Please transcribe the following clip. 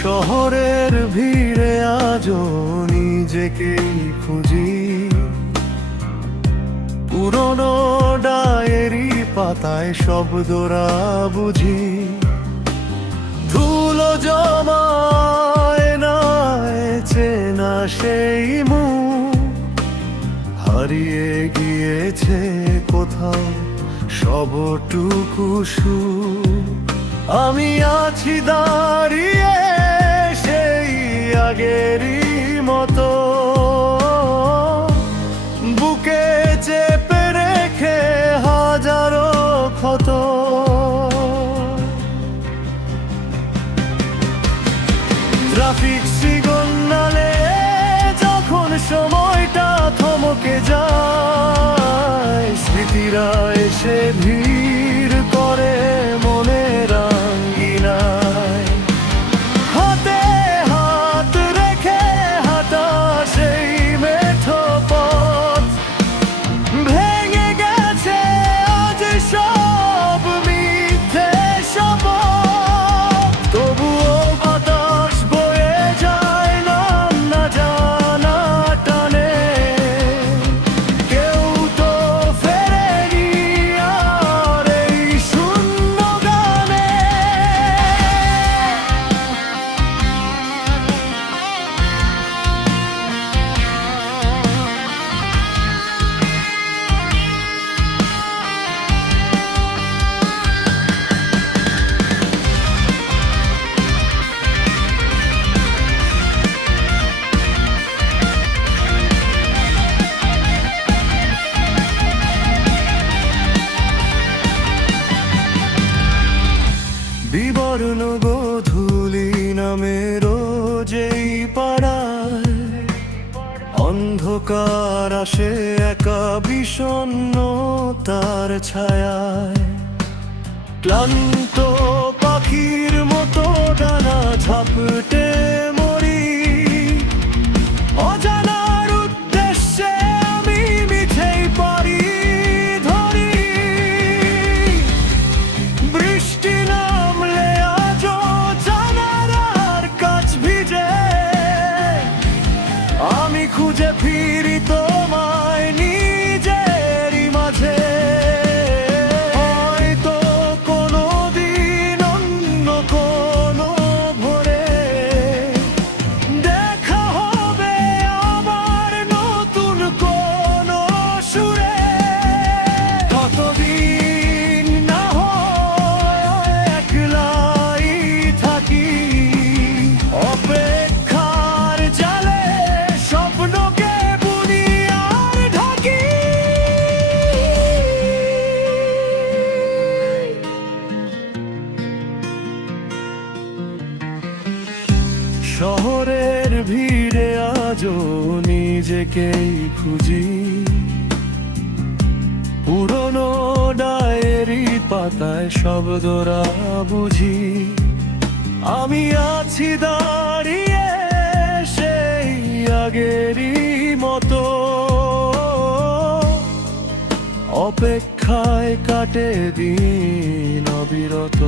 শহরের ভিড়ে আজও নিজেকেই খুঁজি, পুরনো ডায়েরি পাতায় শব্দরা বুঝি, ধুলো জমায় নাই চেনা সেই মুখ, হারিয়ে গিয়েছে কোথাও সবটুকু সুখ। আমি আছি দাঁড়িয়ে সেই আগেরই মতো, বুকে চেপে রেখে হাজারো ক্ষত। ট্রাফিক সিগন্যালে যখন সময়টা থমকে যায়, স্মৃতিরা এসে ভিড় করে মনের আঙ্গিনায়। হাতে হাত রেখে হাঁটা সেই মেঠো পথ, ভেঙে গেছে আজ সব মিথ্যে শপথ। তবুও বাতাস বয়ে যায় নাম না জানা টানে, কেউ তো ফেরেনি আর এই শূন্য গানে। বিবর্ণ গোধূলি নামের যেই পাড়ায়, অন্ধকার আসে একা বিষণ্ণতার ছায়ায়। ক্লান্ত পাখির মতো ডানা ঝাপটে মরি, অজানার উদ্দেশ্যে আমি মিছেই পারি ধরি। বৃষ্টি নামলে আজও জানালার কাছ ভিজে, আমি খুঁজে ফিরি তোমায় নিজেরই মাঝে। হয়তো কোনোদিন অন্য কোনো ভোরে দেখা হবে আবার নতুন কোনো সুরে। কতদিন না হয় একলাই থাকি, অপেক্ষার জালে স্বপ্নকে বুনি আর ঢাকি। শহরের ভিড়ে আজও নিজেকেই খুঁজি, পুরনো ডায়েরি পাতায় শব্দরা বুঝি। আমি আছি দাঁড়িয়ে সেই আগেরই মতো, অপেক্ষায় কাটে দিন অবিরত।